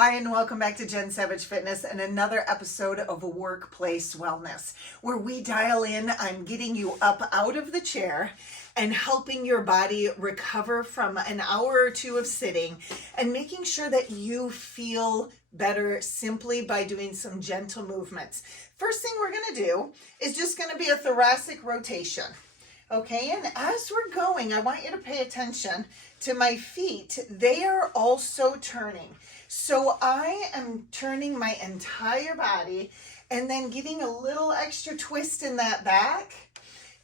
Hi, and welcome back to Jen Savage Fitness and another episode of Workplace Wellness, where we dial in on getting you up out of the chair and helping your body recover from an hour or two of sitting and making sure that you feel better simply by doing some gentle movements. First thing we're going to do is just going to be a thoracic rotation. Okay, and as we're going, I want you to pay attention to my feet. They are also turning. So I am turning my entire body and then getting a little extra twist in that back.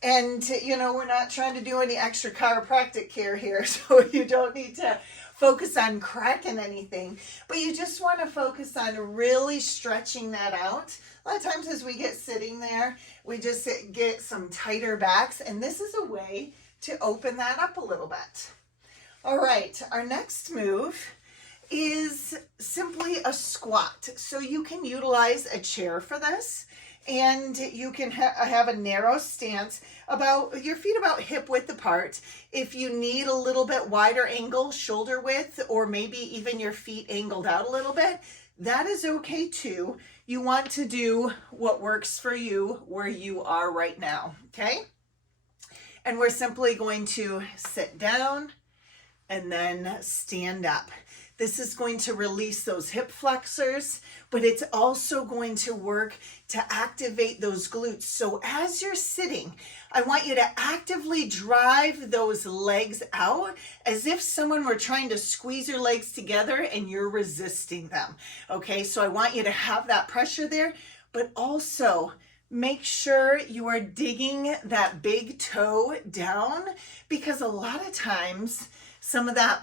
And, we're not trying to do any extra chiropractic care here, so you don't need to focus on cracking anything, but you just want to focus on really stretching that out. A lot of times as we get sitting there, we just get some tighter backs, and this is a way to open that up a little bit. All right, our next move is simply a squat. So you can utilize a chair for this, and you can have a narrow stance, about your feet about hip width apart. If you need a little bit wider angle, shoulder width, or maybe even your feet angled out a little bit, that is okay too. You want to do what works for you where you are right now, okay? And we're simply going to sit down and then stand up. This is going to release those hip flexors, but it's also going to work to activate those glutes. So as you're sitting, I want you to actively drive those legs out as if someone were trying to squeeze your legs together and you're resisting them. Okay, so I want you to have that pressure there, but also make sure you are digging that big toe down, because a lot of times some of that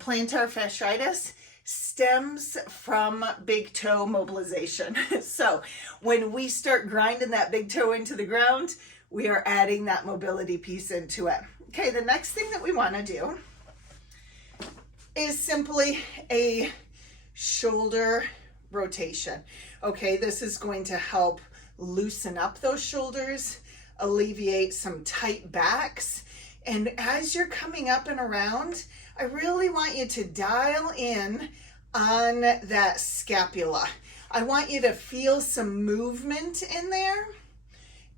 plantar fasciitis stems from big toe mobilization. So when we start grinding that big toe into the ground, we are adding that mobility piece into it. Okay, the next thing that we want to do is simply a shoulder rotation. Okay, this is going to help loosen up those shoulders, alleviate some tight backs. And as you're coming up and around, I really want you to dial in on that scapula. I want you to feel some movement in there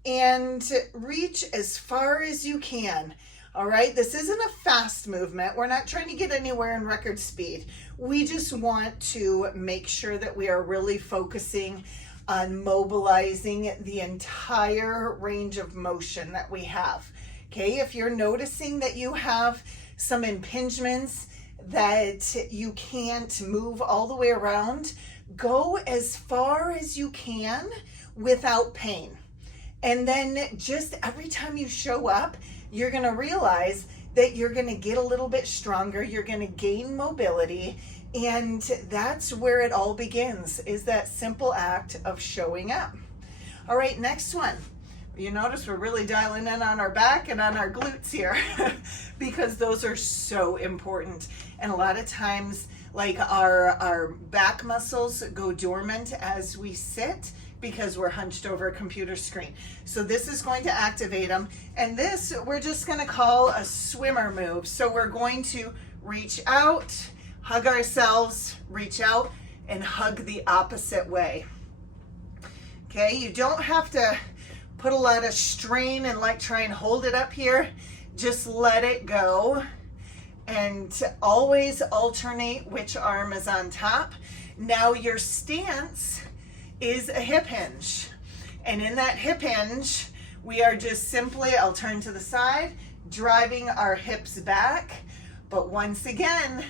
and reach as far as you can. All right, this isn't a fast movement. We're not trying to get anywhere in record speed. We just want to make sure that we are really focusing on mobilizing the entire range of motion that we have. Okay, if you're noticing that you have some impingements, that you can't move all the way around, go as far as you can without pain. And then just every time you show up, you're going to realize that you're going to get a little bit stronger, you're going to gain mobility, and that's where it all begins, is that simple act of showing up. All right, next one. You notice we're really dialing in on our back and on our glutes here because those are so important. And a lot of times, like our back muscles go dormant as we sit because we're hunched over a computer screen. So this is going to activate them. And this, we're just going to call a swimmer move. So we're going to reach out, hug ourselves, reach out, and hug the opposite way. Okay, you don't have to put a lot of strain and try and hold it up here. Just let it go, and always alternate which arm is on top. Now your stance is a hip hinge, and in that hip hinge we are just simply, I'll turn to the side, driving our hips back, but once again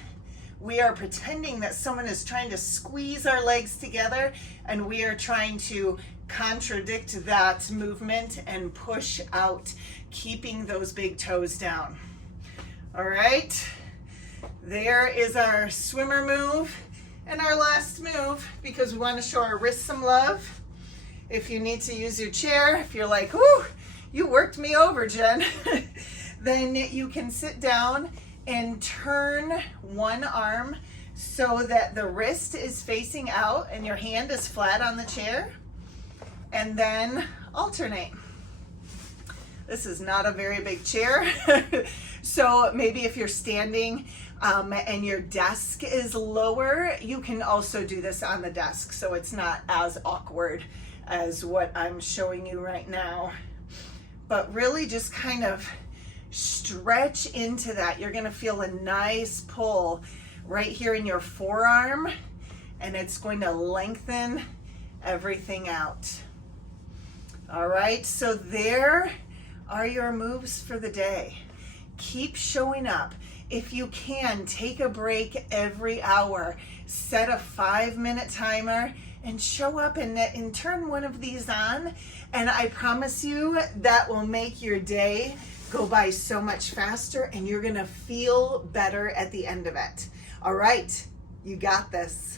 we are pretending that someone is trying to squeeze our legs together, and we are trying to contradict that movement and push out, keeping those big toes down. All right, there is our swimmer move. And our last move, because we want to show our wrists some love. If you need to use your chair, if you're like, whoo, you worked me over, Jen, then you can sit down and turn one arm so that the wrist is facing out and your hand is flat on the chair, and then alternate. This is not a very big chair, so maybe if you're standing and your desk is lower, you can also do this on the desk, so it's not as awkward as what I'm showing you right now. But really just kind of stretch into that. You're gonna feel a nice pull right here in your forearm, and it's going to lengthen everything out. All right, so there are your moves for the day. Keep showing up. If you can, take a break every hour. Set a 5-minute timer and show up and turn one of these on. And I promise you that will make your day go by so much faster, and you're gonna feel better at the end of it. All right, you got this.